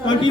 24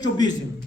24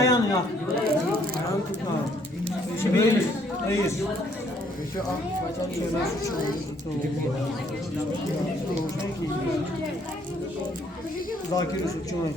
Ayan ya. Şimdi reis. Zakir Yusuf Cumhuriyet.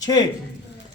6।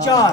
4।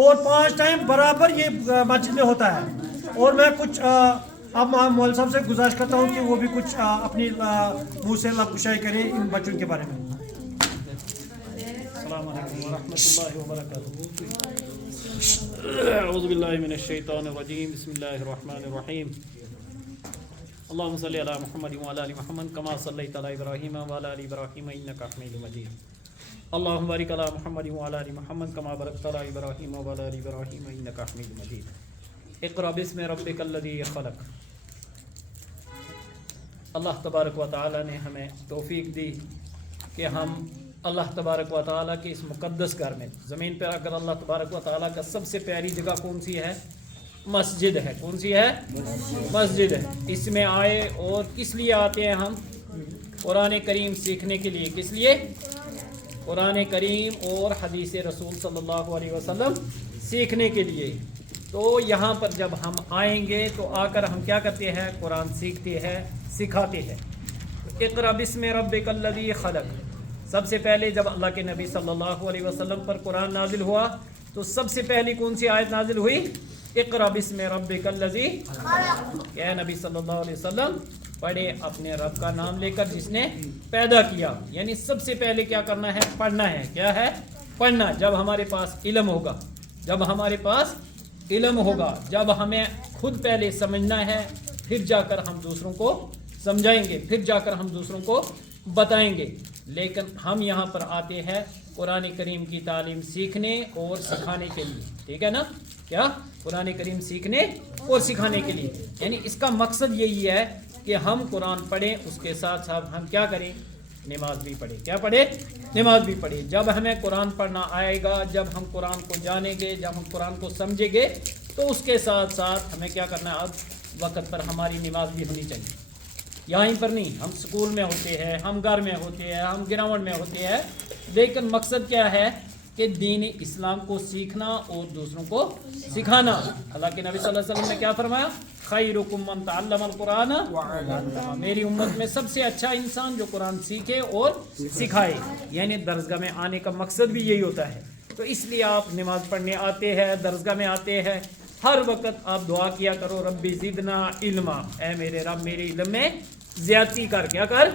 اور 5 time برابر یہ مسجد میں ہوتا ہے. اور میں کچھ اب مول صاحب سے گزارش کرتا ہوں کہ وہ بھی کچھ اپنی منہ سے لب کشائی کریں ان بچوں کے بارے میں. السلام علیکم ورحمۃ اللہ وبرکاتہ. اعوذ باللہ من الشیطان الرجیم. بسم اللہ الرحمن الرحیم. اللهم صل على محمد وعلى ال محمد كما صليت على ابراهيم وعلى ال ابراهيم انك حميد مجيد. اللهم بارك على محمد وعلى ال محمد كما باركت على ابراهيم وعلى ال ابراهيم انك حميد مجيد. اقرأ باسم ربك الذي خلق. اللہ تبارک و تعالی نے ہمیں توفیق دی کہ ہم اللہ تبارک و تعالیٰ کے اس مقدس گھر میں زمین پر اگر اللہ تبارک و تعالیٰ کا سب سے پیاری جگہ کون سی ہے؟ مسجد ہے. کون سی ہے؟ مسجد ہے. اس میں آئے اور کس لیے آتے ہیں ہم؟ قرآن کریم سیکھنے کے لیے. کس لیے؟ قرآن کریم اور حدیث رسول صلی اللہ علیہ وسلم سیکھنے کے لیے. تو یہاں پر جب ہم آئیں گے تو آ کر ہم کیا کرتے ہیں؟ قرآن سیکھتے ہیں، سکھاتے ہیں. اقرأ بسم ربک الذی خلق. سب سے پہلے جب اللہ کے نبی صلی اللہ علیہ وسلم پر قرآن نازل ہوا تو سب سے پہلی کون سی آیت نازل ہوئی؟ اقرأ بسم ربک الذی خلق. اے نبی صلی اللہ علیہ وسلم پڑھے اپنے رب کا نام لے کر جس نے پیدا کیا. یعنی سب سے پہلے کیا کرنا ہے؟ پڑھنا ہے. کیا ہے؟ پڑھنا. جب ہمارے پاس علم ہوگا، جب ہمارے پاس علم ہوگا، جب ہمیں خود پہلے سمجھنا ہے پھر جا کر ہم دوسروں کو سمجھائیں گے، پھر جا کر ہم دوسروں کو بتائیں گے. لیکن ہم یہاں پر آتے ہیں قرآن کریم کی تعلیم سیکھنے اور سکھانے کے لیے. ٹھیک ہے نا؟ کیا؟ قرآن کریم سیکھنے اور سکھانے کے لیے. یعنی اس کا مقصد یہی ہے کہ ہم قرآن پڑھیں، اس کے ساتھ ساتھ ہم کیا کریں؟ نماز بھی پڑھیں. کیا پڑھیں؟ نماز بھی پڑھیں. جب ہمیں قرآن پڑھنا آئے گا، جب ہم قرآن کو جانیں گے، جب ہم قرآن کو سمجھیں گے تو اس کے ساتھ ساتھ ہمیں کیا کرنا ہے؟ اب وقت پر ہماری نماز بھی ہونی چاہیے. یہیں پر نہیں، ہم سکول میں ہوتے ہیں، ہم گھر میں ہوتے ہیں، ہم گراؤنڈ میں ہوتے ہیں، لیکن مقصد کیا ہے؟ کہ دین اسلام کو سیکھنا اور دوسروں کو سکھانا. اللہ کے نبی صلی اللہ علیہ وسلم نے کیا فرمایا؟ خیرکم من تعلم القرآن وعلمہ. میری امت میں سب سے اچھا انسان جو قرآن سیکھے اور سکھائے. یعنی درسگاہ میں آنے کا مقصد بھی یہی ہوتا ہے. تو اس لیے آپ نماز پڑھنے آتے ہیں، درسگاہ میں آتے ہیں، ہر وقت آپ دعا کیا کرو ربی زدنا علما. اے میرے رب میرے علم میں زیادتی کر. کیا کر؟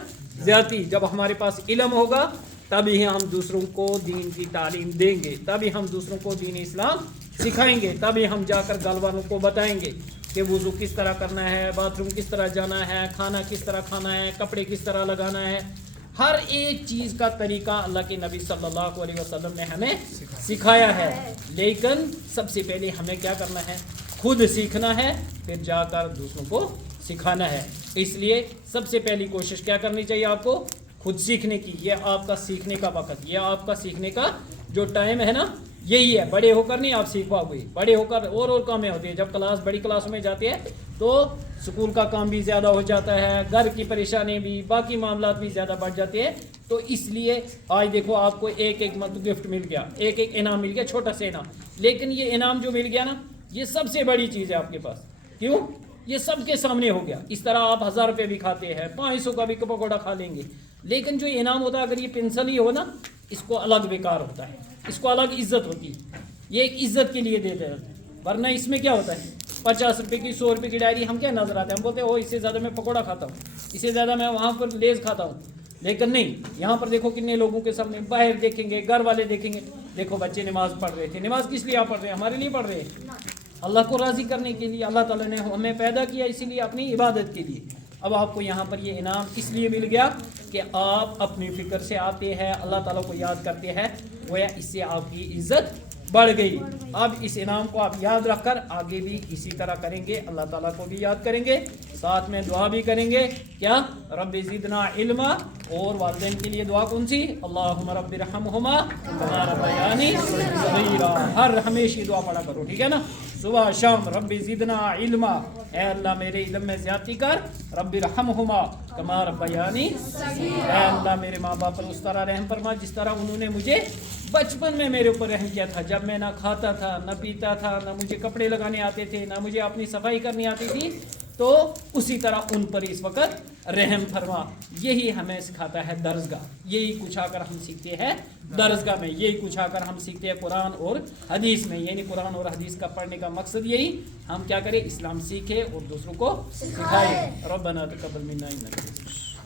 زیادتی. جب ہمارے پاس علم ہوگا تبھی ہم دوسروں کو دین کی تعلیم دیں گے، تبھی ہم دوسروں کو دین اسلام سکھائیں گے، تبھی ہم جا کر گھر والوں کو بتائیں گے کہ وضو کس طرح کرنا ہے، باتھ روم کس طرح جانا ہے، کھانا کس طرح کھانا ہے، کپڑے کس طرح لگانا ہے. ہر ایک چیز کا طریقہ اللہ کے نبی صلی اللہ علیہ وسلم نے ہمیں سکھایا ہے. لیکن سب سے پہلے ہمیں کیا کرنا ہے؟ خود سیکھنا ہے، پھر جا کر دوسروں کو سکھانا ہے. اس لیے سب سے پہلی کوشش کیا کرنی چاہیے آپ کو؟ خود سیکھنے کی. یہ آپ کا سیکھنے کا وقت، یہ آپ کا سیکھنے کا جو ٹائم ہے نا، یہی ہے. بڑے ہو کر نہیں آپ سیکھ پاؤ گے. بڑے ہو کر اور کامیں ہوتی ہیں. جب بڑی کلاسوں میں جاتے ہیں تو سکول کا کام بھی زیادہ ہو جاتا ہے، گھر کی پریشانی بھی، باقی معاملات بھی زیادہ بڑھ جاتے ہیں. تو اس لیے آج دیکھو آپ کو ایک گفٹ مل گیا، ایک انعام مل گیا، چھوٹا سا انعام. لیکن یہ انعام جو مل گیا نا، یہ سب سے بڑی چیز ہے آپ کے پاس. کیوں؟ یہ سب کے سامنے ہو گیا. اس طرح آپ 1000 روپے بھی کھاتے ہیں، 500 کا بھی پکوڑا کھا لیں گے. لیکن جو انعام ہوتا ہے، اگر یہ پنسل ہی ہو نا، اس کو الگ بیکار ہوتا ہے، اس کو الگ عزت ہوتی ہے. یہ ایک عزت کے لیے دیتے ہیں. ورنہ اس میں کیا ہوتا ہے؟ 50 روپے کی 100 روپے کی ڈائری ہم کیا نظر آتے ہیں؟ ہم بولتے ہیں اس سے زیادہ میں پکوڑا کھاتا ہوں، اس سے زیادہ میں وہاں پر لیز کھاتا ہوں. لیکن نہیں، یہاں پر دیکھو کتنے لوگوں کے سامنے، باہر دیکھیں گے، گھر والے دیکھیں گے، دیکھو بچے نماز پڑھ رہے تھے. نماز کس لیے آپ پڑھ رہے ہیں؟ ہمارے لیے پڑھ رہے ہیں، اللہ کو راضی کرنے کے لیے. اللہ تعالیٰ نے ہمیں پیدا کیا اسی لیے، اپنی عبادت کے لیے. اب آپ کو یہاں پر یہ انعام اس لیے مل گیا کہ آپ اپنی فکر سے آتے ہیں، اللہ تعالیٰ کو یاد کرتے ہیں، گویا اس سے آپ کی عزت بڑھ گئی. اب اس انعام کو آپ یاد رکھ کر آگے بھی اسی طرح کریں گے. اللہ تعالیٰ کو بھی یاد کریں گے، ساتھ میں دعا بھی کریں گے. کیا؟ رب زدنا علما. اور والدین کے لیے دعا کون سی؟ اللہم رب ارحمہما کما ربیانی صغیرا. ہر ہمیشہ دعا پڑھا کرو. ٹھیک ہے نا؟ صبح شام رب زدنا علما. اے اللہ میرے علم میں زیادتی کر. رب ارحمہما کما ربیانی. اے اللہ میرے ماں باپ پر اس طرح رحم فرما جس طرح انہوں نے مجھے بچپن میں میرے اوپر رحم کیا تھا، جب میں نہ کھاتا تھا، نہ پیتا تھا، نہ مجھے کپڑے لگانے آتے تھے، نہ مجھے اپنی صفائی کرنی آتی تھی. تو اسی طرح ان پر اس وقت رحم فرما. یہی ہمیں سکھاتا ہے درسگاہ. یہی کچھ آ کر ہم سیکھتے ہیں درسگاہ میں یہی کچھ آ کر ہم سیکھتے ہیں قرآن اور حدیث میں. یعنی قرآن اور حدیث کا پڑھنے کا مقصد یہی ہم کیا کریں, اسلام سیکھیں اور دوسروں کو سکھائیں. ربنا تقبل منا انک